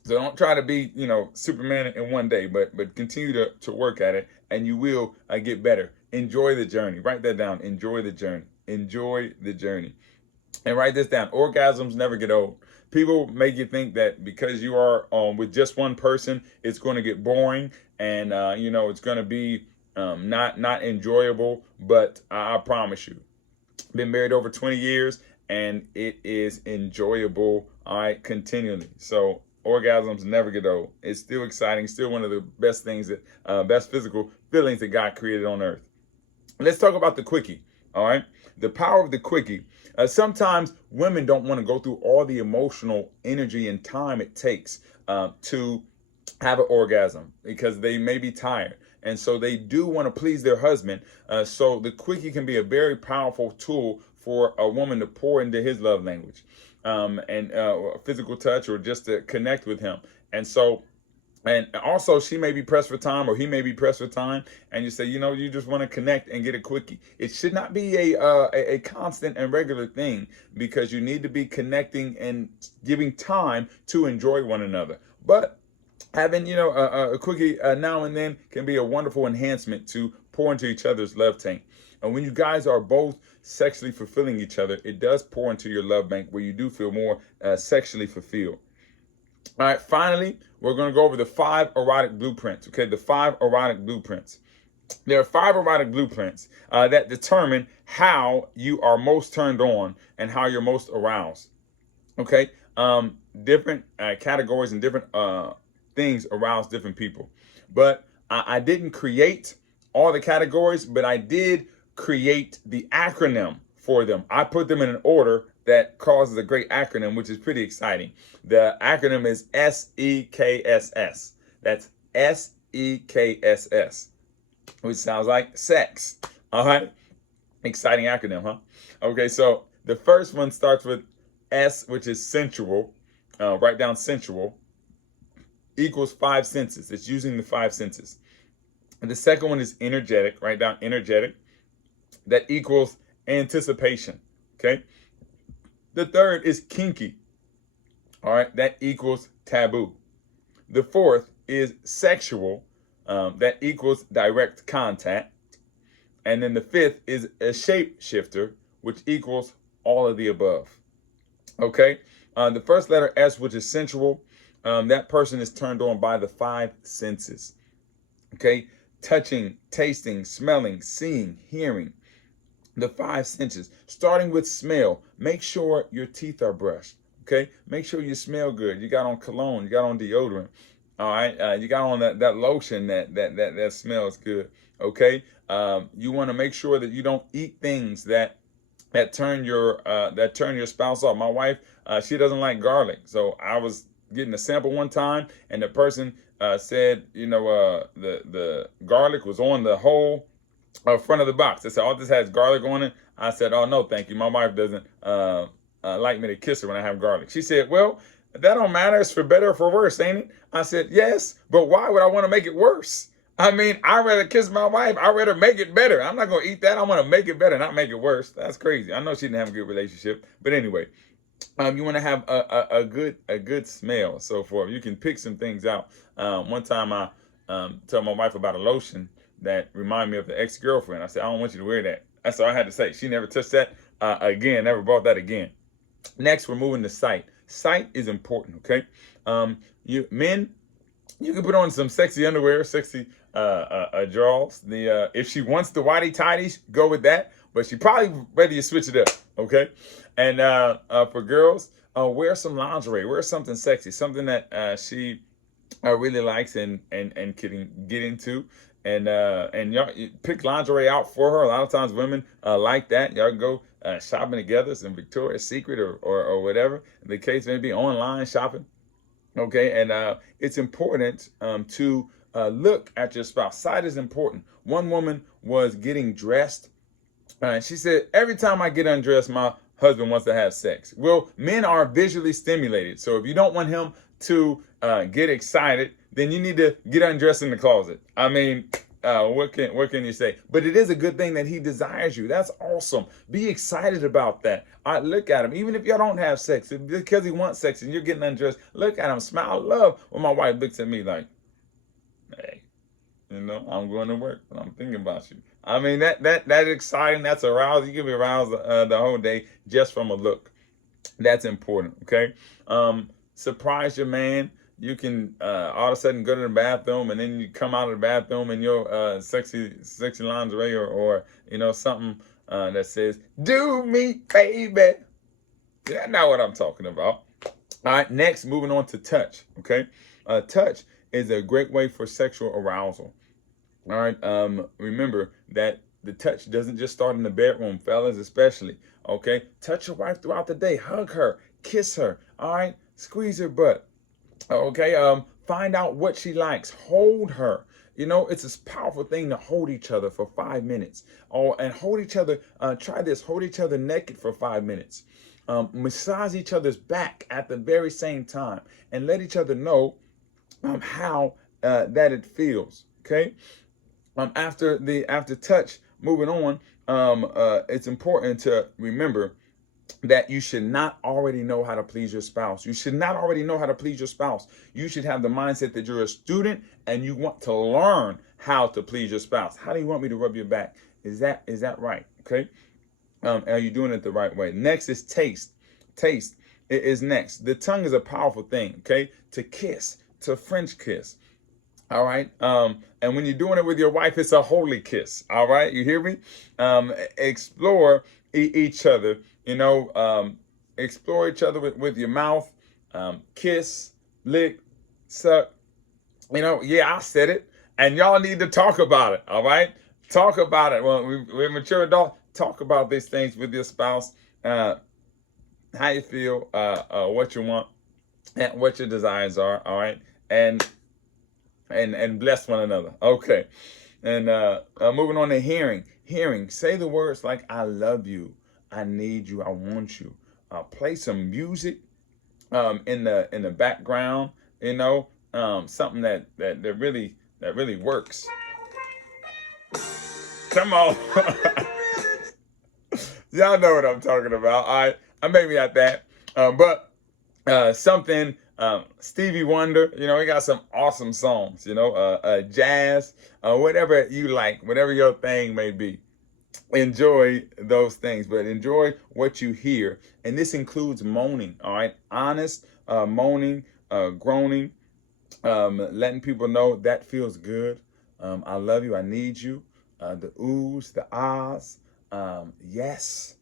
So don't try to be Superman in one day, but continue to work at it, and you will get better. Enjoy the journey. Write that down. Enjoy the journey. Enjoy the journey. And write this down. Orgasms never get old. People make you think that because you are with just one person, it's going to get boring and it's going to be not enjoyable. But I promise you, been married over 20 years and it is enjoyable. All right, continually. So orgasms never get old. It's still exciting. Still one of the best things best physical feelings that God created on earth. Let's talk about the Quickie. All right, the power of the Quickie. Sometimes women don't want to go through all the emotional energy and time it takes to have an orgasm because they may be tired. And so they do want to please their husband. So the Quickie can be a very powerful tool for a woman to pour into his love language and physical touch or just to connect with him. And also, she may be pressed for time or he may be pressed for time. And you say, you just want to connect and get a Quickie. It should not be a constant and regular thing because you need to be connecting and giving time to enjoy one another. But having, a Quickie now and then can be a wonderful enhancement to pour into each other's love tank. And when you guys are both sexually fulfilling each other, it does pour into your love bank where you do feel more sexually fulfilled. All right, finally, we're going to go over the 5 erotic blueprints. Okay, the 5 erotic blueprints. There are 5 erotic blueprints that determine how you are most turned on and how you're most aroused. Okay, different categories and different things arouse different people. But I didn't create all the categories, but I did create the acronym for them. I put them in an order that causes a great acronym, which is pretty exciting. The acronym is SEKSS. That's SEKSS, which sounds like sex. All right. Exciting acronym, huh? Okay, so the first one starts with S, which is sensual. Write down sensual equals 5 senses. It's using the 5 senses. And the second one is energetic. Write down energetic. That equals anticipation. Okay. The third is kinky. All right, that equals taboo. The fourth is sexual. That equals direct contact. And then the fifth is a shapeshifter, which equals all of the above. Okay, the first letter S, which is sensual, that person is turned on by the 5 senses. Okay, touching, tasting, smelling, seeing, hearing. The 5 senses, starting with smell. Make sure your teeth are brushed. Okay, make sure you smell good. You got on cologne, you got on deodorant. All right, you got on that lotion that smells good. Okay, you want to make sure that you don't eat things that turn your spouse off. My wife, she doesn't like garlic, so I was getting a sample one time, and the person said, the garlic was on the whole front of the box. They said, "Oh, this has garlic on it." I said, "Oh, no, thank you. My wife doesn't like me to kiss her when I have garlic." She said, "Well, that don't matter. It's for better or for worse, ain't it?" I said, "Yes, but why would I want to make it worse? I mean, I'd rather kiss my wife. I'd rather make it better. I'm not going to eat that. I want to make it better, not make it worse." That's crazy. I know she didn't have a good relationship. But anyway, you want to have a good smell, so forth. You can pick some things out. One time I told my wife about a lotion that reminded me of the ex-girlfriend. I said, "I don't want you to wear that." That's all I had to say. She never touched that again, never bought that again. Next, we're moving to sight. Sight is important, okay? Men, you can put on some sexy underwear, sexy drawers. If she wants the whitey tighties, go with that. But she probably ready to switch it up. Okay, and for girls, wear some lingerie, wear something sexy, something that she really likes and can get into. And y'all pick lingerie out for her. A lot of times women like that. Y'all can go shopping together, some Victoria's Secret or whatever the case may be, online shopping. Okay, and it's important to look at your spouse. Sight is important. One woman was getting dressed, and she said, every time I get undressed, my husband wants to have sex. Well, men are visually stimulated. So if you don't want him to get excited, then you need to get undressed in the closet. I mean, what can you say? But it is a good thing that he desires you. That's awesome. Be excited about that. All right, look at him. Even if y'all don't have sex, because he wants sex and you're getting undressed, look at him. Smile, love. When my wife looks at me like, hey, I'm going to work, but I'm thinking about you. I mean, that exciting. That's arousing. You can be aroused the whole day just from a look. That's important. Okay. Surprise your man. You can all of a sudden go to the bathroom, and then you come out of the bathroom in your sexy lingerie or something that says "Do me, baby." Yeah, I know what I'm talking about. All right. Next, moving on to touch. Okay. Touch is a great way for sexual arousal. All right. Remember that the touch doesn't just start in the bedroom, fellas, especially. Okay. Touch your wife throughout the day. Hug her. Kiss her. All right. Squeeze her butt. Okay. Find out what she likes. Hold her. It's a powerful thing to hold each other for 5 minutes. Oh, and hold each other. Try this. Hold each other naked for 5 minutes. Massage each other's back at the very same time, and let each other know how that it feels. Okay. After touch, moving on, it's important to remember that you should not already know how to please your spouse. You should not already know how to please your spouse. You should have the mindset that you're a student and you want to learn how to please your spouse. How do you want me to rub your back? Is that right? Okay. Are you doing it the right way? Next is taste. Taste is next. The tongue is a powerful thing. Okay. To kiss, to French kiss. All right. And when you're doing it with your wife, it's a holy kiss. All right. You hear me? Explore each other. Explore each other with your mouth. Kiss, lick, suck. Yeah, I said it. And y'all need to talk about it. All right. Talk about it. Well, we're mature adults. Talk about these things with your spouse. How you feel, what you want, and what your desires are. All right. And bless one another. Okay. And moving on to hearing. Hearing. Say the words like I love you, I need you, I want you. Play some music in the background, something that really works. Come on. Y'all know what I'm talking about. I may be at that. But something Stevie Wonder, he got some awesome songs, jazz, whatever you like, whatever your thing may be. Enjoy those things, but enjoy what you hear. And this includes moaning, all right? Honest moaning, groaning, letting people know that feels good. I love you, I need you. The oohs, the ahs, yes,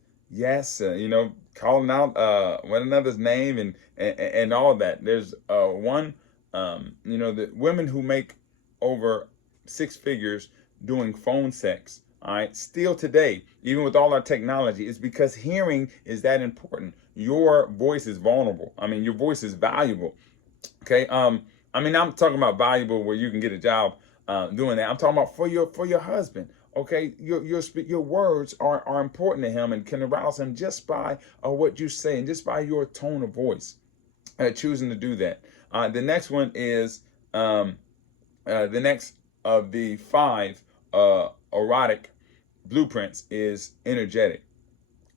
calling out one another's name and all that. There's one, the women who make over 6 figures doing phone sex. All right, still today, even with all our technology, it's because hearing is that important. Your voice is vulnerable. I mean, your voice is valuable. Okay. I'm talking about valuable where you can get a job doing that. I'm talking about for your husband. Okay, your words are important to him and can arouse him just by what you say and just by your tone of voice. Choosing to do that. The next one is the next of the 5 erotic blueprints is energetic.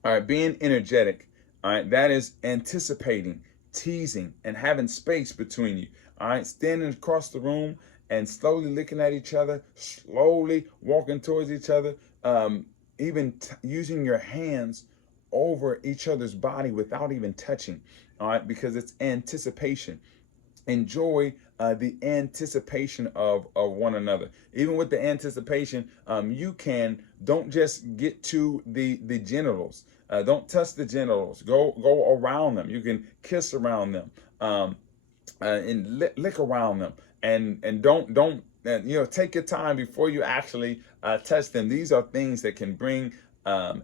All right, being energetic. All right, that is anticipating, teasing, and having space between you. All right, standing across the room and slowly looking at each other, slowly walking towards each other, even using your hands over each other's body without even touching. All right, because it's anticipation. Enjoy the anticipation of one another. Even with the anticipation, don't just get to the genitals. Don't touch the genitals. Go around them. You can kiss around them, and lick around them, and don't take your time before you actually touch them. These are things that can bring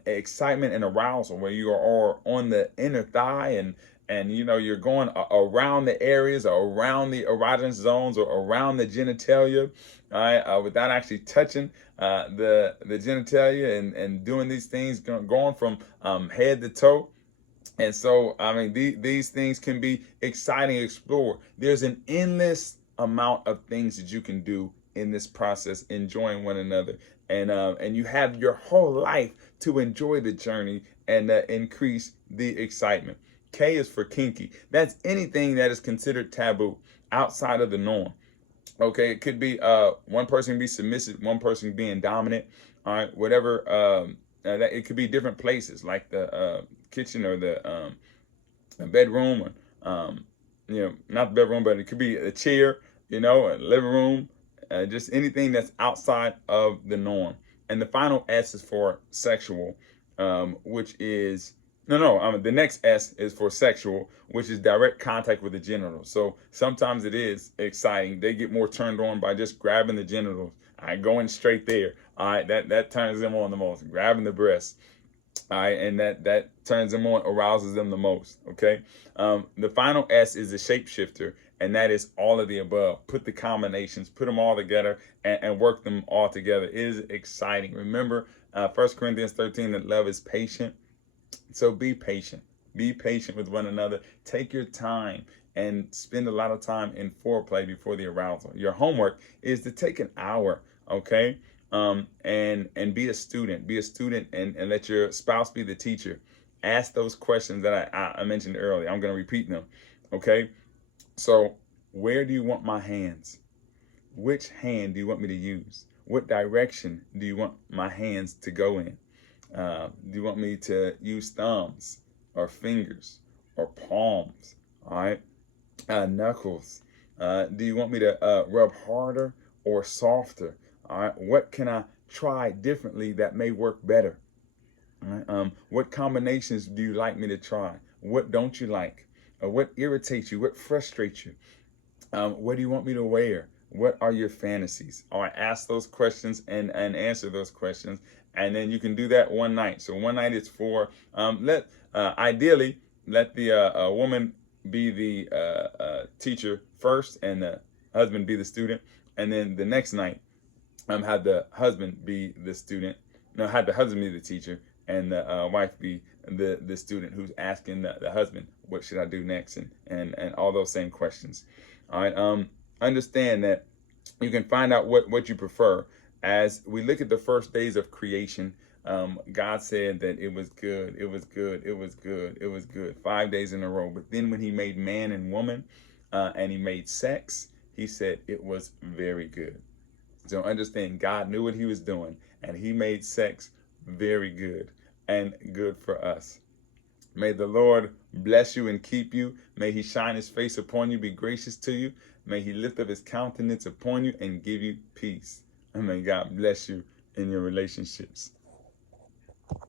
excitement and arousal, where you are on the inner thigh, and you're going around the areas, or around the erogenous zones, or around the genitalia, all right, without actually touching the genitalia, and doing these things, going from head to toe. And so, I mean, these things can be exciting to explore. There's an endless amount of things that you can do in this process, enjoying one another, and you have your whole life to enjoy the journey, and increase the excitement. K is for kinky. That's anything that is considered taboo, outside of the norm. Okay, it could be one person be submissive, one person being dominant. All right, whatever. That it could be different places, like the kitchen, or the bedroom, or not the bedroom, but it could be a chair, a living room, just anything that's outside of the norm. And the final S is for sexual, which is the next S is for sexual, which is direct contact with the genitals. So sometimes it is exciting. They get more turned on by just grabbing the genitals. All right, going straight there. All right, that turns them on the most. Grabbing the breast. All right, and that turns them on, arouses them the most. Okay. The final S is the shapeshifter, and that is all of the above. Put the combinations, put them all together, and work them all together. It is exciting. Remember, 1 Corinthians 13, that love is patient. So be patient. Be patient with one another. Take your time and spend a lot of time in foreplay before the arousal. Your homework is to take an hour, okay? And be a student. Be a student, and let your spouse be the teacher. Ask those questions that I mentioned earlier. I'm going to repeat them, okay? So, where do you want my hands? Which hand do you want me to use? What direction do you want my hands to go in? Do you want me to use thumbs, or fingers, or palms? All right, knuckles. Do you want me to rub harder or softer? All right, what can I try differently that may work better? All right? What combinations do you like me to try? What don't you like? What irritates you? What frustrates you? What do you want me to wear? What are your fantasies? All right, ask those questions, and answer those questions. And then you can do that one night. So one night is for, ideally, let the woman be the teacher first, and the husband be the student. And then the next night, have the husband be the student. No, have the husband be the teacher, and the wife be the student who's asking the husband, what should I do next? And all those same questions. All right. Understand that you can find out what you prefer. As we look at the first days of creation, God said that it was good, it was good, it was good, it was good, 5 days in a row. But then when he made man and woman, and he made sex, he said it was very good. So understand, God knew what he was doing, and he made sex very good, and good for us. May the Lord bless you and keep you. May he shine his face upon you, be gracious to you. May he lift up his countenance upon you and give you peace. And may God bless you in your relationships.